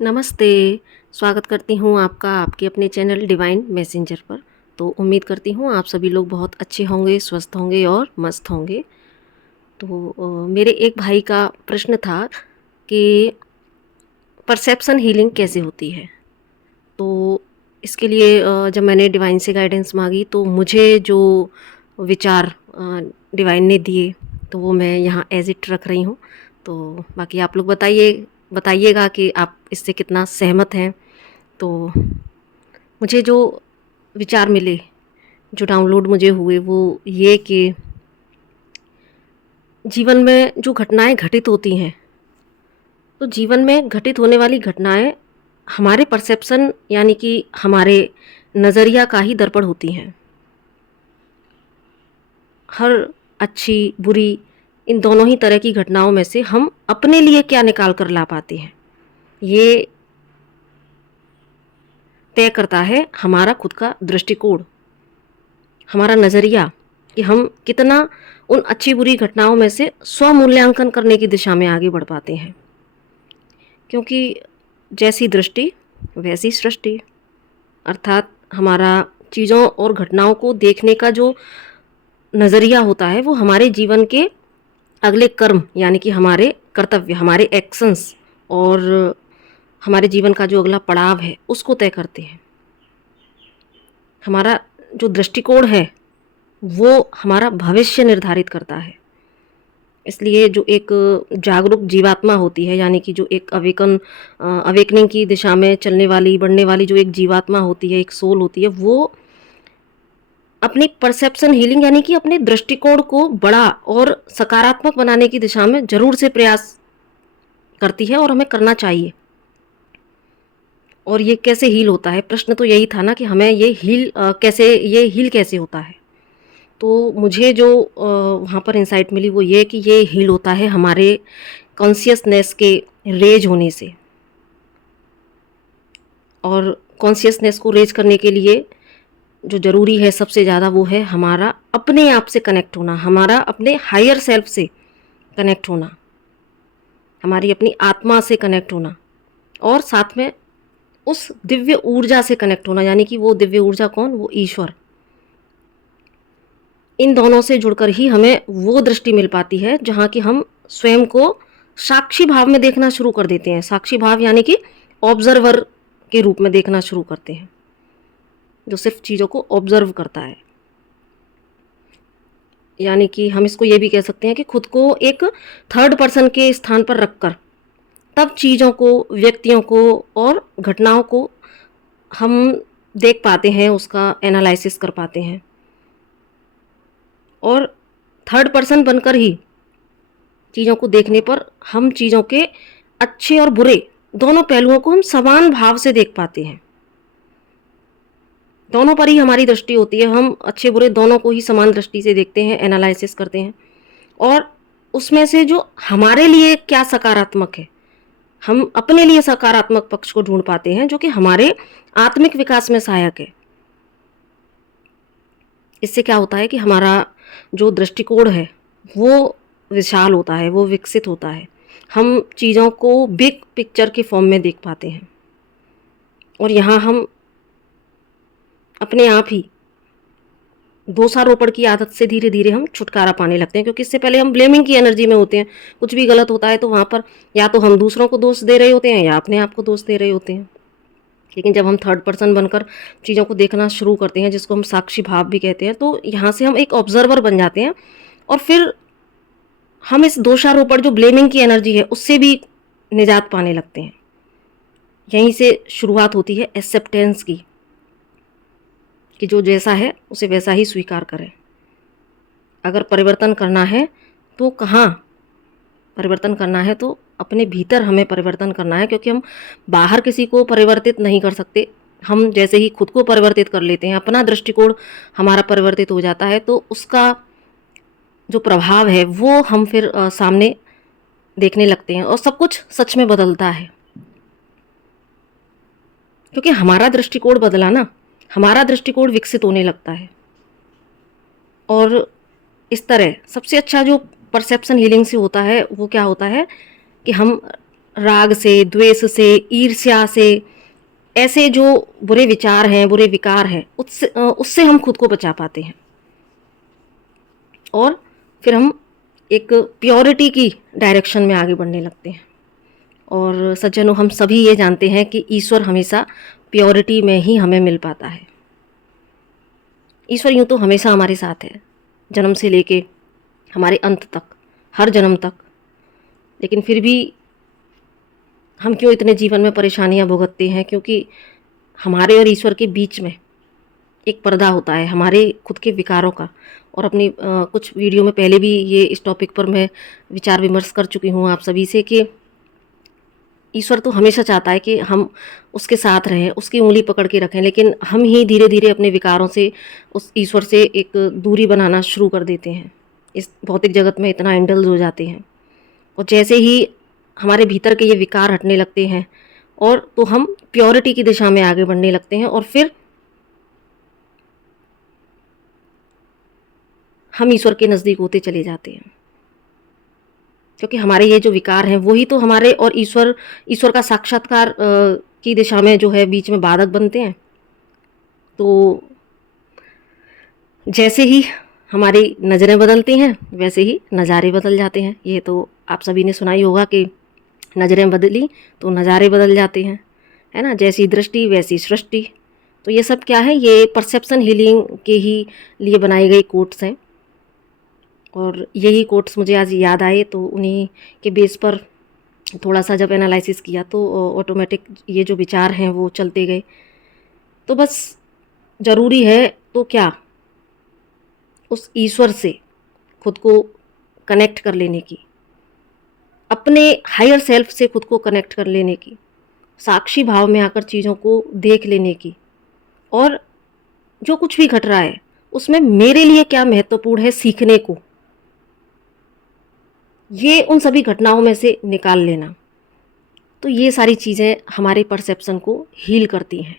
नमस्ते, स्वागत करती हूँ आपका आपके अपने चैनल डिवाइन मैसेंजर पर। तो उम्मीद करती हूँ आप सभी लोग बहुत अच्छे होंगे, स्वस्थ होंगे और मस्त होंगे। तो मेरे एक भाई का प्रश्न था कि परसेप्शन हीलिंग कैसे होती है? तो इसके लिए जब मैंने डिवाइन से गाइडेंस माँगी तो मुझे जो विचार डिवाइन ने दिए तो वो मैं यहाँ एज़ इट रख रही हूँ। तो बाकी आप लोग बताइएगा कि आप इससे कितना सहमत हैं। तो मुझे जो विचार मिले, जो डाउनलोड मुझे हुए वो ये कि जीवन में जो घटनाएँ घटित होती हैं, तो जीवन में घटित होने वाली घटनाएँ हमारे परसेप्शन यानी कि हमारे नज़रिया का ही दर्पण होती हैं। हर अच्छी, बुरी इन दोनों ही तरह की घटनाओं में से हम अपने लिए क्या निकाल कर ला पाते हैं, ये तय करता है हमारा खुद का दृष्टिकोण, हमारा नज़रिया कि हम कितना उन अच्छी-बुरी घटनाओं में से स्व-मूल्यांकन करने की दिशा में आगे बढ़ पाते हैं। क्योंकि जैसी दृष्टि वैसी सृष्टि, अर्थात हमारा चीज़ों और घटनाओं को देखने का जो नज़रिया होता है वो हमारे जीवन के अगले कर्म यानी कि हमारे कर्तव्य, हमारे एक्शंस और हमारे जीवन का जो अगला पड़ाव है उसको तय करते हैं। हमारा जो दृष्टिकोण है वो हमारा भविष्य निर्धारित करता है। इसलिए जो एक जागरूक जीवात्मा होती है यानी कि जो एक अवेकनिंग की दिशा में चलने वाली, बढ़ने वाली जो एक जीवात्मा होती है, एक सोल होती है, वो अपनी परसेप्शन हीलिंग यानी कि अपने दृष्टिकोण को बड़ा और सकारात्मक बनाने की दिशा में ज़रूर से प्रयास करती है और हमें करना चाहिए। और ये कैसे हील होता है? प्रश्न तो यही था ना कि हमें ये हील कैसे होता है? तो मुझे जो वहाँ पर इंसाइट मिली वो ये कि ये हील होता है हमारे कॉन्शियसनेस के रेज होने से। और कॉन्शियसनेस को रेज करने के लिए जो ज़रूरी है सबसे ज़्यादा वो है हमारा अपने आप से कनेक्ट होना, हमारा अपने हायर सेल्फ से कनेक्ट होना, हमारी अपनी आत्मा से कनेक्ट होना और साथ में उस दिव्य ऊर्जा से कनेक्ट होना यानी कि वो दिव्य ऊर्जा कौन? वो ईश्वर। इन दोनों से जुड़कर ही हमें वो दृष्टि मिल पाती है जहाँ कि हम स्वयं को साक्षी भाव में देखना शुरू कर देते हैं। साक्षी भाव यानी कि ऑब्जर्वर के रूप में देखना शुरू करते हैं, जो सिर्फ चीज़ों को ऑब्जर्व करता है। यानी कि हम इसको ये भी कह सकते हैं कि खुद को एक थर्ड पर्सन के स्थान पर रखकर तब चीज़ों को, व्यक्तियों को और घटनाओं को हम देख पाते हैं, उसका एनालिसिस कर पाते हैं। और थर्ड पर्सन बनकर ही चीज़ों को देखने पर हम चीज़ों के अच्छे और बुरे दोनों पहलुओं को हम समान भाव से देख पाते हैं। दोनों पर ही हमारी दृष्टि होती है, हम अच्छे बुरे दोनों को ही समान दृष्टि से देखते हैं, एनालिसिस करते हैं और उसमें से जो हमारे लिए क्या सकारात्मक है, हम अपने लिए सकारात्मक पक्ष को ढूंढ पाते हैं जो कि हमारे आत्मिक विकास में सहायक है। इससे क्या होता है कि हमारा जो दृष्टिकोण है वो विशाल होता है, वो विकसित होता है। हम चीज़ों को बिग पिक्चर के फॉर्म में देख पाते हैं और यहाँ हम अपने आप ही दोषारोपण की आदत से धीरे धीरे हम छुटकारा पाने लगते हैं, क्योंकि इससे पहले हम ब्लेमिंग की एनर्जी में होते हैं। कुछ भी गलत होता है तो वहाँ पर या तो हम दूसरों को दोष दे रहे होते हैं या अपने आप को दोष दे रहे होते हैं। लेकिन जब हम थर्ड पर्सन बनकर चीज़ों को देखना शुरू करते हैं, जिसको हम साक्षी भाव भी कहते हैं, तो यहाँ से हम एक ऑब्जर्वर बन जाते हैं और फिर हम इस दोषारोपण जो ब्लेमिंग की एनर्जी है उससे भी निजात पाने लगते हैं। यहीं से शुरुआत होती है एक्सेप्टेंस की, कि जो जैसा है उसे वैसा ही स्वीकार करें। अगर परिवर्तन करना है तो कहाँ परिवर्तन करना है? तो अपने भीतर हमें परिवर्तन करना है, क्योंकि हम बाहर किसी को परिवर्तित नहीं कर सकते। हम जैसे ही खुद को परिवर्तित कर लेते हैं, अपना दृष्टिकोण हमारा परिवर्तित हो जाता है, तो उसका जो प्रभाव है वो हम फिर सामने देखने लगते हैं और सब कुछ सच में बदलता है, क्योंकि हमारा दृष्टिकोण बदला ना, हमारा दृष्टिकोण विकसित होने लगता है। और इस तरह सबसे अच्छा जो परसेप्शन हीलिंग से होता है वो क्या होता है कि हम राग से, द्वेष से, ईर्ष्या से, ऐसे जो बुरे विचार हैं, बुरे विकार हैं, उससे हम खुद को बचा पाते हैं और फिर हम एक प्योरिटी की डायरेक्शन में आगे बढ़ने लगते हैं। और सज्जनों, हम सभी ये जानते हैं कि ईश्वर हमेशा प्योरिटी में ही हमें मिल पाता है। ईश्वर यूँ तो हमेशा हमारे साथ है, जन्म से लेके हमारे अंत तक, हर जन्म तक। लेकिन फिर भी हम क्यों इतने जीवन में परेशानियां भुगतते हैं? क्योंकि हमारे और ईश्वर के बीच में एक पर्दा होता है, हमारे खुद के विकारों का। और अपनी कुछ वीडियो में पहले भी ये इस टॉपिक पर मैं विचार विमर्श कर चुकी हूँ आप सभी से कि ईश्वर तो हमेशा चाहता है कि हम उसके साथ रहें, उसकी उंगली पकड़ के रखें, लेकिन हम ही धीरे धीरे अपने विकारों से उस ईश्वर से एक दूरी बनाना शुरू कर देते हैं। इस भौतिक जगत में इतना इंडल्ज हो जाते हैं और जैसे ही हमारे भीतर के ये विकार हटने लगते हैं और तो हम प्योरिटी की दिशा में आगे बढ़ने लगते हैं और फिर हम ईश्वर के नज़दीक होते चले जाते हैं। क्योंकि हमारे ये जो विकार हैं वही तो हमारे और ईश्वर का साक्षात्कार की दिशा में जो है बीच में बाधक बनते हैं। तो जैसे ही हमारी नज़रें बदलती हैं वैसे ही नज़ारे बदल जाते हैं। ये तो आप सभी ने सुना ही होगा कि नज़रें बदली तो नज़ारे बदल जाते हैं, है ना। जैसी दृष्टि वैसी सृष्टि। तो ये सब क्या है? ये परसेप्शन हीलिंग के ही लिए बनाई गई कोट्स हैं और यही कोट्स मुझे आज याद आए, तो उन्हीं के बेस पर थोड़ा सा जब एनालिसिस किया तो ऑटोमेटिक ये जो विचार हैं वो चलते गए। तो बस ज़रूरी है तो क्या, उस ईश्वर से खुद को कनेक्ट कर लेने की, अपने हायर सेल्फ से खुद को कनेक्ट कर लेने की, साक्षी भाव में आकर चीज़ों को देख लेने की, और जो कुछ भी घट रहा है उसमें मेरे लिए क्या महत्वपूर्ण है सीखने को, ये उन सभी घटनाओं में से निकाल लेना। तो ये सारी चीज़ें हमारे परसेप्शन को हील करती हैं,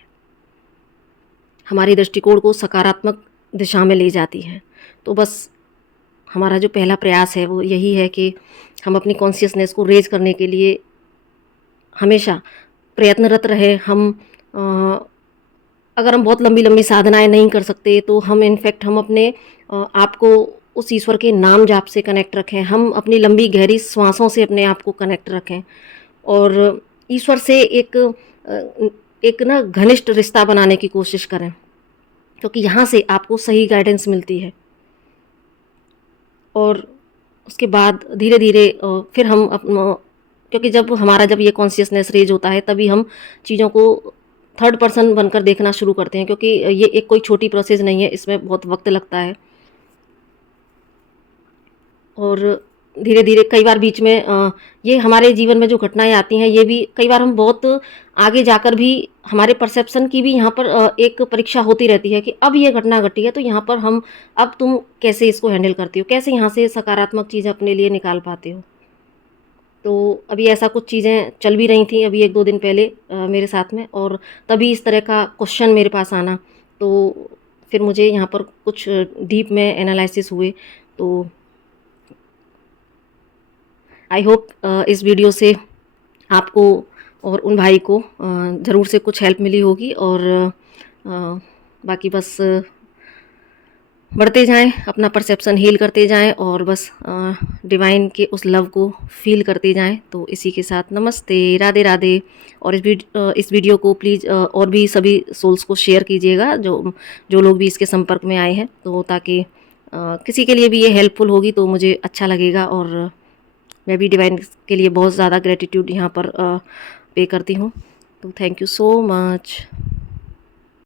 हमारी दृष्टिकोण को सकारात्मक दिशा में ले जाती हैं। तो बस हमारा जो पहला प्रयास है वो यही है कि हम अपनी कॉन्शियसनेस को रेज करने के लिए हमेशा प्रयत्नरत रहे। अगर हम बहुत लंबी लंबी साधनाएं नहीं कर सकते तो हम इनफैक्ट हम अपने आप को उस ईश्वर के नाम जाप से कनेक्ट रखें, हम अपनी लंबी गहरी श्वासों से अपने आप को कनेक्ट रखें और ईश्वर से एक ना घनिष्ठ रिश्ता बनाने की कोशिश करें, क्योंकि यहाँ से आपको सही गाइडेंस मिलती है। और उसके बाद धीरे धीरे फिर हम क्योंकि जब ये कॉन्शियसनेस रेज होता है तभी हम चीज़ों को थर्ड पर्सन बनकर देखना शुरू करते हैं, क्योंकि ये एक कोई छोटी प्रोसेस नहीं है, इसमें बहुत वक्त लगता है। और धीरे धीरे कई बार बीच में ये हमारे जीवन में जो घटनाएं आती हैं ये भी कई बार हम बहुत आगे जाकर भी हमारे परसेप्शन की भी यहाँ पर एक परीक्षा होती रहती है कि अब ये घटना घटी है तो यहाँ पर अब तुम कैसे इसको हैंडल करती हो, कैसे यहाँ से सकारात्मक चीज़ अपने लिए निकाल पाते हो। तो अभी ऐसा कुछ चीज़ें चल भी रही थी अभी 1-2 दिन पहले मेरे साथ में, और तभी इस तरह का क्वेश्चन मेरे पास आना, तो फिर मुझे यहाँ पर कुछ डीप में एनालिसिस हुए। तो आई होप इस वीडियो से आपको और उन भाई को ज़रूर से कुछ हेल्प मिली होगी। और बाकी बस बढ़ते जाएं, अपना परसेप्शन हील करते जाएं और बस डिवाइन के उस लव को फील करते जाएं। तो इसी के साथ नमस्ते, राधे राधे। और इस वीडियो को प्लीज़ और भी सभी सोल्स को शेयर कीजिएगा जो लोग भी इसके संपर्क में आए हैं, तो ताकि किसी के लिए भी ये हेल्पफुल होगी तो मुझे अच्छा लगेगा। और मैं भी डिवाइन के लिए बहुत ज़्यादा ग्रेटिट्यूड यहाँ पर पे करती हूँ। तो थैंक यू सो मच।